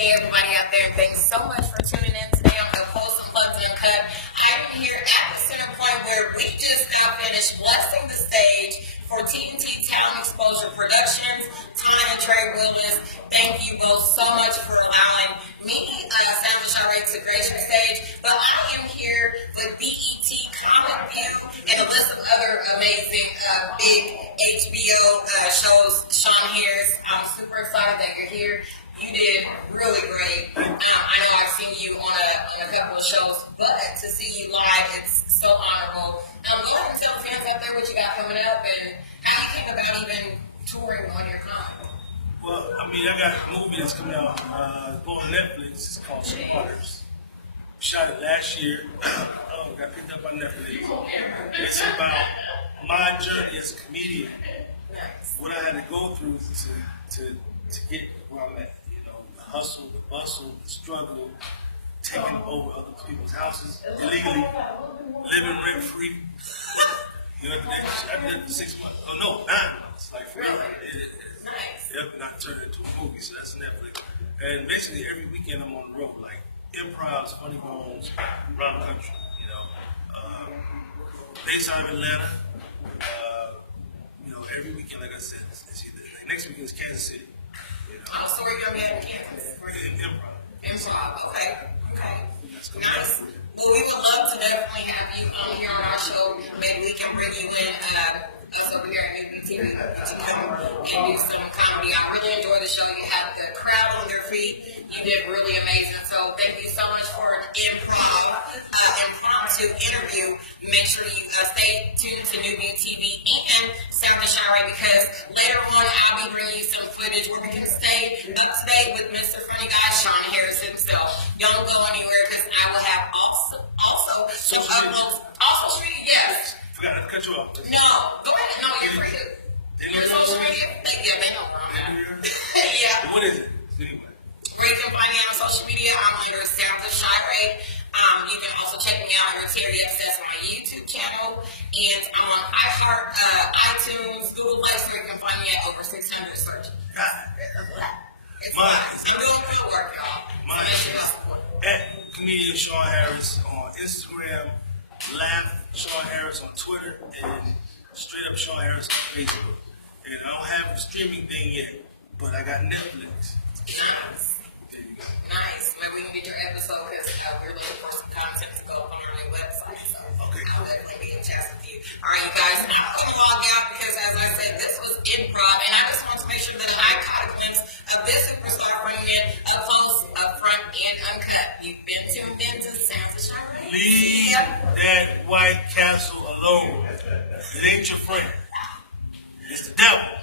Hey everybody out there, and thanks so much for tuning in today on Unplugged and Uncut. I'm here at the center point where we just got finished blessing the stage for TNT Talent Exposure Productions. Tanya and Trey Willis, thank you both so much for allowing me, Shar'e, to grace your stage. But I am here with BET, Comic View, and a list of other amazing big HBO shows. Shawn Harris, I'm super excited that you're here. You did really great. I know I've seen you on a couple of shows, but to see you live, it's so honorable. Go ahead and tell the fans out there what you got coming up and how you came about even touring on your con. Well, I mean, I got a movie that's coming out on Netflix. It's called Shawn Harris. Shot it last year. Got picked up by Netflix. It's about my journey as a comedian. Nice. What I had to go through to get where I'm at. The hustle, the bustle, the struggle, taking over other people's houses illegally, living rent free. I did that for 6 months. Oh no, 9 months. Like for real. Nice. Yep, and I turned it into a movie, so that's Netflix. And basically every weekend I'm on the road, like improvs, funny bones, around the country. Based out of Atlanta. Every weekend, like I said, it's either next weekend is Kansas City. Oh, so we're gonna be at Kansas. Improv. Okay. Nice. Well, we would love to definitely have you here on our show. Maybe we can bring you in, us over here at New TV to come and do some comedy. I really enjoyed the show. You had the crowd on their feet. You did really amazing. So thank you so much for an impromptu interview. Make sure you stay tuned to New TV and Shar'e, because later on I'll be bringing you some footage where we can stay up to date with Mr. Funny Guy Shawn Harris himself. Don't go anywhere, because I will have also some uploads. Also, yes. Forgot to cut you off. No, go ahead. No, you're free to. Your social media? Yeah, they know where I'm at. Yeah. What is it? Anyway. Where you can find me on social media, I'm under Shar'e. You can also check me out under Terry Obsessed on my YouTube channel, and I'm on iHeart, iTunes, Google Play, so you can find me at over 600 searches. It's I'm doing good work, y'all. At comedian Shawn Harris on Instagram, Laugh Shawn Harris on Twitter, and Straight Up Shawn Harris on Facebook. And I don't have a streaming thing yet, but I got Netflix. Nice. There you go. Nice. Maybe we can get your episode, because we're looking for some content to go up on our new website. So Okay. I'll definitely be in chat with you. All right, you guys. I'm going to log out because, as I said, this was improv, and I just want to make sure that I caught a glimpse of this superstar bringing it up close, up front, and uncut. You've been tuned in to Shar'e. Leave that White Castle alone. It ain't your friend. It's the devil.